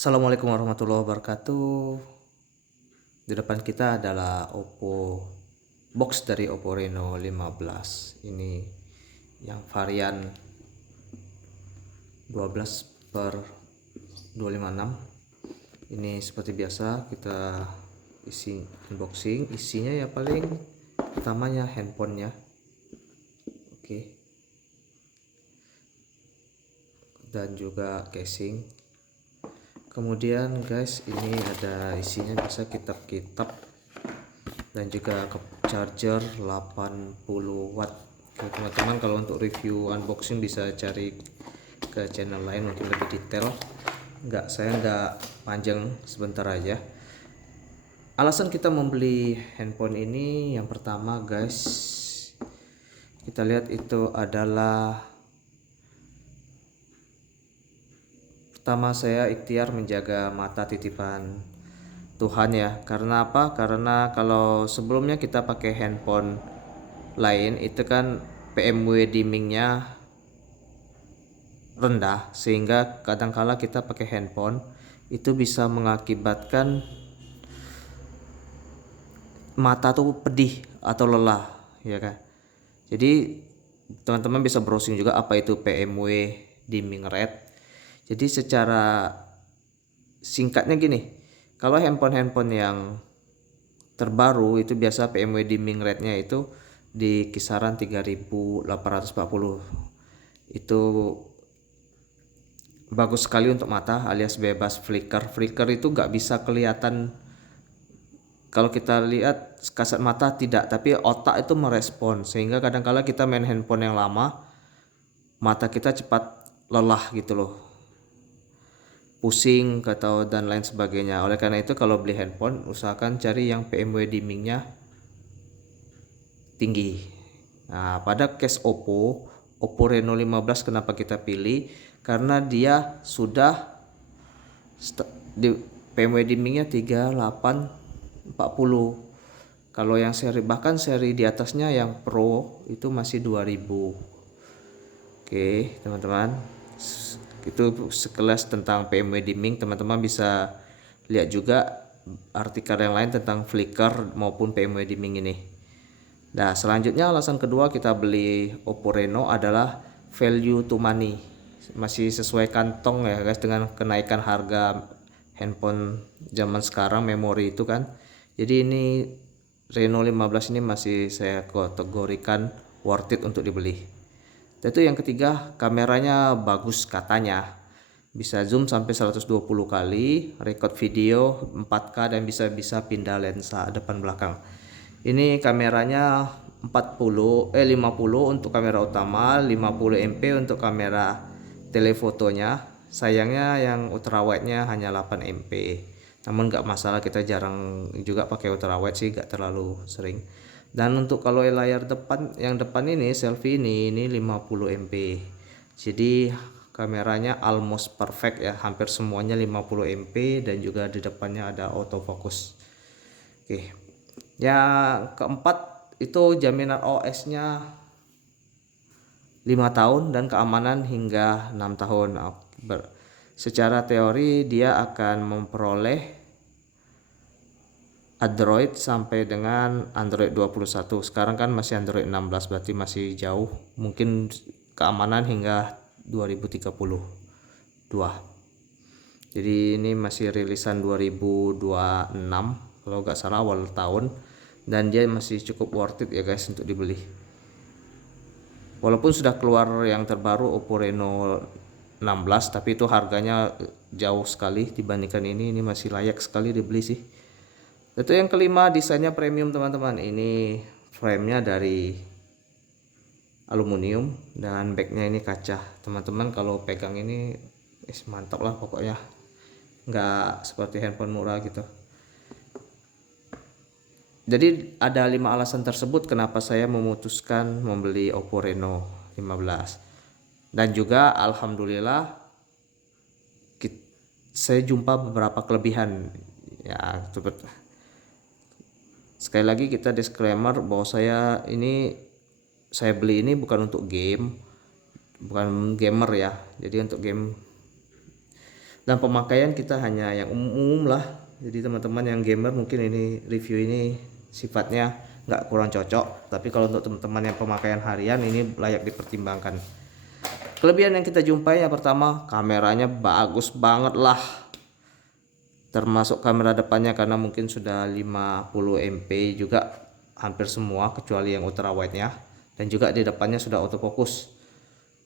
Assalamualaikum warahmatullahi wabarakatuh. Di depan kita adalah box dari Oppo Reno 15. Ini yang varian 12 per 256. Ini seperti biasa kita isi unboxing. Isinya ya paling utamanya handphonenya. Oke. Dan juga casing. Kemudian guys, ini ada isinya bisa kitab-kitab dan juga charger 80 watt. Oke, teman-teman, kalau untuk review unboxing bisa cari ke channel lain mungkin lebih detail. Saya nggak panjang, sebentar aja. Alasan kita membeli handphone ini yang pertama guys, kita lihat itu adalah pertama saya ikhtiar menjaga mata titipan Tuhan ya. Karena apa? Karena kalau sebelumnya kita pakai handphone lain itu kan PMW dimmingnya rendah, sehingga kadangkala kita pakai handphone itu bisa mengakibatkan mata tuh pedih atau lelah, ya kan. Jadi teman-teman bisa browsing juga apa itu PMW dimming red. Jadi secara singkatnya gini, kalau handphone yang terbaru itu biasa PMW dimming rate-nya itu di kisaran 3840. Itu bagus sekali untuk mata alias bebas flicker. Flicker itu nggak bisa kelihatan kalau kita lihat kasat mata tidak, tapi otak itu merespon, sehingga kadang-kala kita main handphone yang lama mata kita cepat lelah gitu loh, pusing atau dan lain sebagainya. Oleh karena itu kalau beli handphone usahakan cari yang PMW dimmingnya tinggi. Nah, pada case Oppo Reno 15 kenapa kita pilih? Karena dia sudah di PMW dimmingnya 3840. Kalau yang seri, bahkan seri di atasnya yang Pro itu masih 2000. Oke, teman-teman. Itu sekelas tentang PMW dimming. Teman-teman bisa lihat juga artikel yang lain tentang flicker maupun PMW dimming ini. Nah, selanjutnya alasan kedua kita beli Oppo Reno adalah value to money. Masih sesuai kantong ya guys, dengan kenaikan harga handphone zaman sekarang, memori itu kan. Jadi ini Reno 15 ini masih saya kategorikan worth it untuk dibeli. Dan itu yang ketiga, kameranya bagus katanya. Bisa zoom sampai 120 kali, record video 4K dan bisa pindah lensa depan belakang. Ini kameranya 50 untuk kamera utama, 50 MP untuk kamera telefotonya. Sayangnya yang ultrawide-nya hanya 8 MP. Namun nggak masalah, kita jarang juga pakai ultrawide sih, nggak terlalu sering. Dan untuk kalau layar depan, yang depan ini selfie ini 50 MP. Jadi kameranya almost perfect ya, hampir semuanya 50 MP dan juga di depannya ada autofocus. Oke. Yang keempat itu jaminan OS-nya 5 tahun dan keamanan hingga 6 tahun. Secara teori dia akan memperoleh Android sampai dengan Android 21. Sekarang kan masih Android 16, berarti masih jauh. Mungkin keamanan hingga 2032. Jadi ini masih rilisan 2026 kalau nggak salah, awal tahun, dan dia masih cukup worth it ya guys untuk dibeli. Walaupun sudah keluar yang terbaru Oppo Reno 16, tapi itu harganya jauh sekali dibandingkan ini masih layak sekali dibeli sih. Itu yang kelima, desainnya premium teman-teman. Ini framenya dari aluminium dan backnya ini kaca. Teman-teman kalau pegang ini mantap lah pokoknya, nggak seperti handphone murah gitu. Jadi ada 5 alasan tersebut kenapa saya memutuskan membeli Oppo Reno 15. Dan juga alhamdulillah saya jumpa beberapa kelebihan ya. Sekali lagi kita disclaimer bahwa saya beli ini bukan untuk game, bukan gamer ya. Jadi untuk game Dan pemakaian kita hanya yang umum lah. Jadi teman-teman yang gamer mungkin ini review ini sifatnya nggak kurang cocok, tapi kalau untuk teman-teman yang pemakaian harian ini layak dipertimbangkan. Kelebihan yang kita jumpai yang pertama, kameranya bagus banget lah, termasuk kamera depannya karena mungkin sudah 50 MP juga hampir semua kecuali yang ultra wide nya, dan juga di depannya sudah autofocus.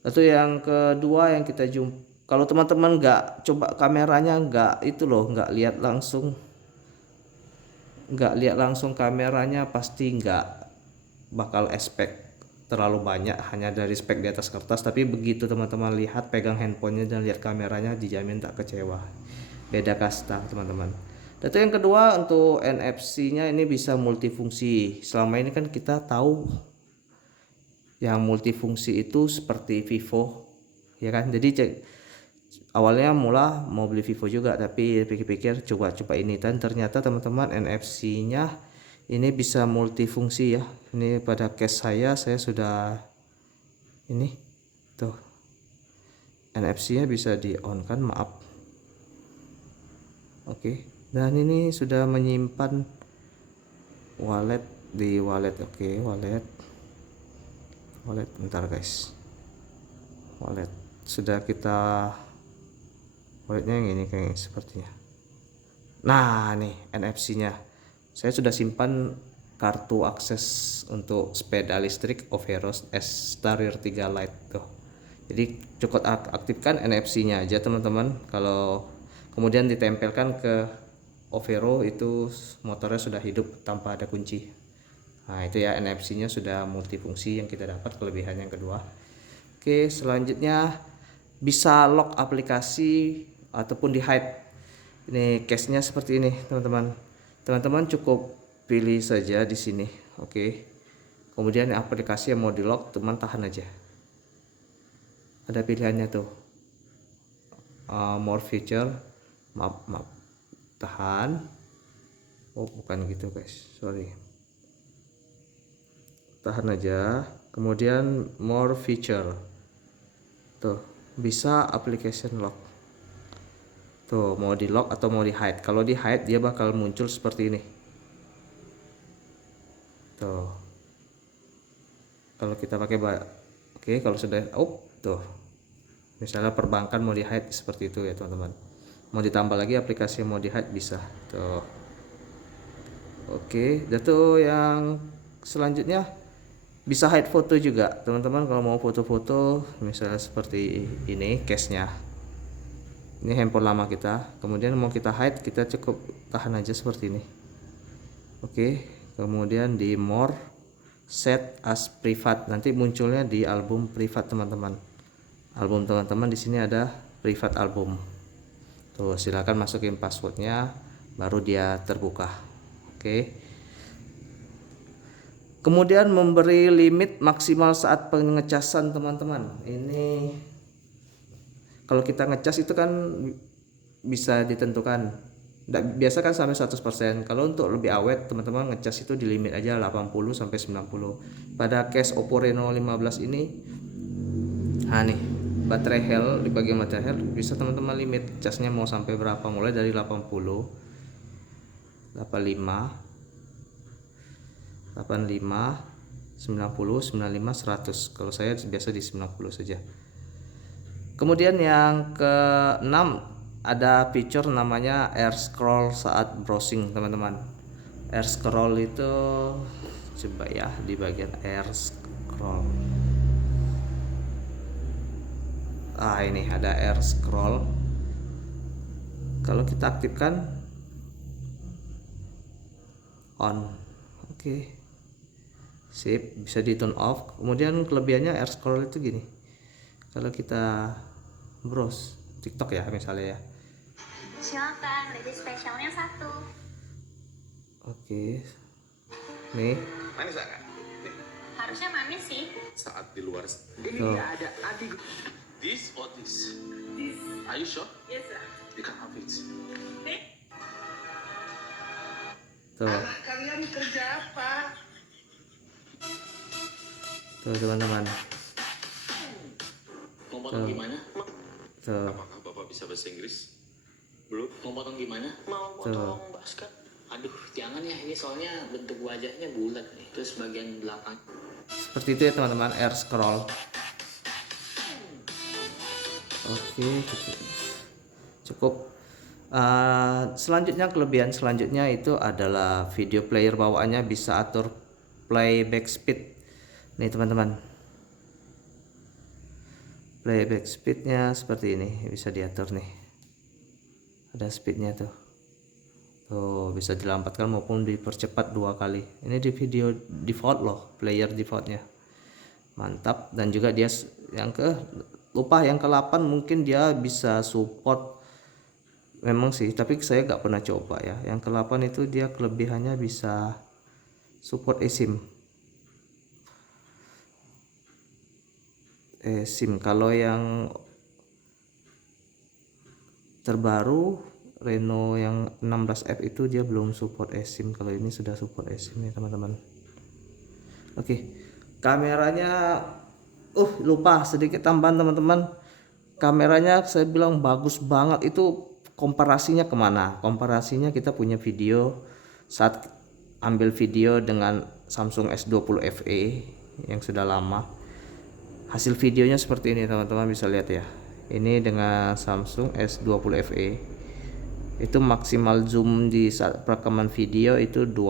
Lalu yang kedua yang kita jumpa, kalau teman-teman nggak coba kameranya, nggak itu loh, nggak lihat langsung kameranya, pasti nggak bakal expect terlalu banyak hanya dari spek di atas kertas. Tapi begitu teman-teman lihat, pegang handphonenya dan lihat kameranya, dijamin tak kecewa. Beda kasta teman-teman. Dan yang kedua, untuk NFC nya ini bisa multifungsi. Selama ini kan kita tahu yang multifungsi itu seperti Vivo, ya kan. Jadi awalnya mau beli Vivo juga, tapi pikir-pikir coba ini, dan ternyata teman-teman NFC nya ini bisa multifungsi ya. Ini pada case saya sudah ini tuh, NFC nya bisa di on kan, maaf. Oke, dan ini sudah menyimpan wallet di wallet. Oke, wallet bentar guys, wallet sudah kita, walletnya yang ini kayak sepertinya. Nah nih NFC nya saya sudah simpan kartu akses untuk sepeda listrik Overo S-Starir 3 Lite tuh. Jadi cukup aktifkan NFC nya aja teman-teman, kalau kemudian ditempelkan ke Overo itu motornya sudah hidup tanpa ada kunci. Nah itu ya, NFC nya sudah multifungsi yang kita dapat, kelebihan yang kedua. Oke, selanjutnya bisa lock aplikasi ataupun di hide. Ini case nya seperti ini teman-teman cukup pilih saja di sini. Oke, kemudian aplikasi yang mau di lock teman tahan aja, ada pilihannya tuh, more feature, maaf tahan, oh bukan gitu guys, sorry, tahan aja, kemudian more feature tuh, bisa application lock tuh, mau di lock atau mau di hide. Kalau di hide dia bakal muncul seperti ini tuh, kalau kita pakai oke, kalau sudah tuh, misalnya perbankan mau di hide seperti itu ya teman-teman. Mau ditambah lagi aplikasi yang mau di hide bisa tuh. Oke, dan tuh yang selanjutnya bisa hide foto juga teman-teman. Kalau mau foto-foto misalnya seperti ini case nya, ini handphone lama kita, kemudian mau kita hide, kita cukup tahan aja seperti ini. Oke, kemudian di more, set as private, nanti munculnya di album privat teman-teman. Album teman-teman di sini ada private album tuh, silakan masukin passwordnya baru dia terbuka. Oke, kemudian memberi limit maksimal saat pengecasan teman-teman. Ini kalau kita ngecas itu kan bisa ditentukan, biasa kan sampai 100%. Kalau untuk lebih awet teman-teman ngecas itu di limit aja 80 sampai 90. Pada case Oppo Reno 15 ini, nah nih baterai health, di bagian baterai health bisa teman-teman limit casnya mau sampai berapa, mulai dari 80, 85, 90, 95, 100. Kalau saya biasa di 90 saja. Kemudian yang keenam, ada fitur namanya air scroll saat browsing teman-teman. Air scroll itu coba ya, di bagian air scroll. Ini ada air scroll. Kalau kita aktifkan on, oke, sip, bisa di turn off. Kemudian kelebihannya air scroll itu gini, kalau kita browse TikTok ya misalnya ya, silakan lady spesialnya 1. oke, nih Manis gak? Harusnya manis sih. Saat di luar. Tuh. Ini ada adik. This or this? This. Are you sure? Yes sir. You can have it. Tuh, Kalian kerja apa? tuh teman-teman, Mau makan gimana? tuh, Apakah Bapak bisa bahasa Inggris? Belum. Mau potong gimana? Mau potong basket. Aduh, jangan ya, ini soalnya bentuk wajahnya bulat nih. Terus bagian belakang. Seperti itu ya teman-teman, air scroll. Oke, cukup. Selanjutnya, kelebihan selanjutnya itu adalah video player bawaannya bisa atur playback speed. Nih teman-teman, playback speednya seperti ini, bisa diatur nih. Ada speednya tuh. Tuh bisa dilambatkan maupun dipercepat 2 kali. Ini di video default loh, player defaultnya. Mantap. Dan juga dia yang yang ke-8 mungkin dia bisa support. Memang sih, tapi saya nggak pernah coba ya. Yang ke-8 itu dia kelebihannya bisa support eSIM. SIM. Kalau yang terbaru Reno yang 16F itu dia belum support eSIM. Kalau ini sudah support eSIM ya teman-teman. Oke, kameranya lupa sedikit tambahan teman-teman. Kameranya saya bilang bagus banget. Itu komparasinya kemana? Komparasinya kita punya video saat ambil video dengan Samsung S20 FE yang sudah lama. Hasil videonya seperti ini teman-teman, bisa lihat ya. Ini dengan Samsung S20 FE. Itu maksimal zoom di saat rekaman video itu 10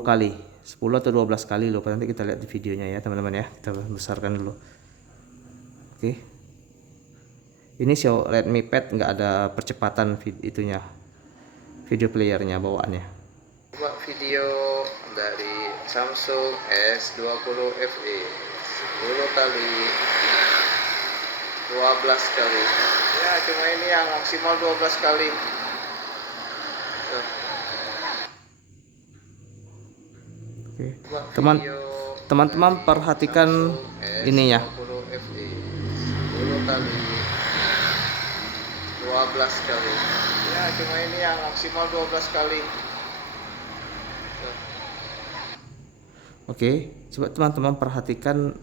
kali. 10 atau 12 kali loh. Nanti kita lihat di videonya ya teman-teman ya. Kita besarkan dulu. Oke. Ini Xiaomi Redmi Pad nggak ada percepatan itunya. Video playernya bawaannya. Buat video dari Samsung S20 FE 10 kali 12 kali ya, cuma ini yang maksimal 12 kali. Oke, teman-teman perhatikan ini ya, 10 kali 12 kali ya, cuma ini yang maksimal 12 kali. Oke, coba teman-teman perhatikan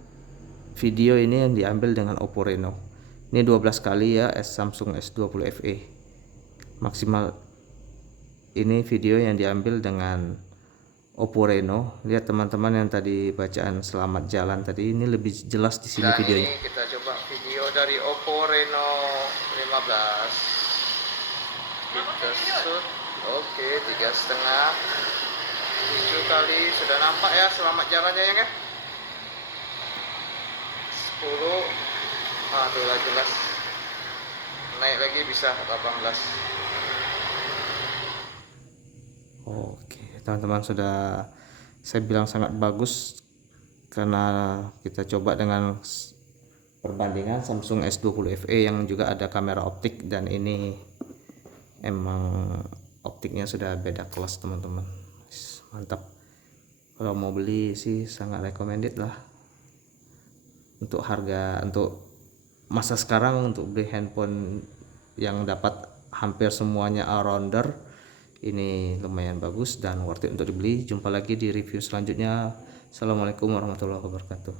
video ini yang diambil dengan Oppo Reno. Ini 12 kali ya, Samsung S20 FE. Maksimal. Ini video yang diambil dengan Oppo Reno. Lihat teman-teman yang tadi bacaan selamat jalan tadi, ini lebih jelas di sini videonya. Ini kita coba video dari Oppo Reno 15. Kita shoot. Oke, 3,5. 7 kali sudah nampak ya, selamat jalannya ya kan. 10. Tuh lah jelas. Naik lagi bisa 18. Oke, teman-teman, sudah saya bilang sangat bagus karena kita coba dengan perbandingan Samsung S20 FE yang juga ada kamera optik, dan ini emang optiknya sudah beda kelas teman-teman. Mantap. Kalau mau beli sih sangat recommended lah. Untuk harga, untuk masa sekarang, untuk beli handphone yang dapat hampir semuanya all-rounder, ini lumayan bagus dan worth it untuk dibeli. Jumpa lagi di review selanjutnya. Assalamualaikum warahmatullahi wabarakatuh.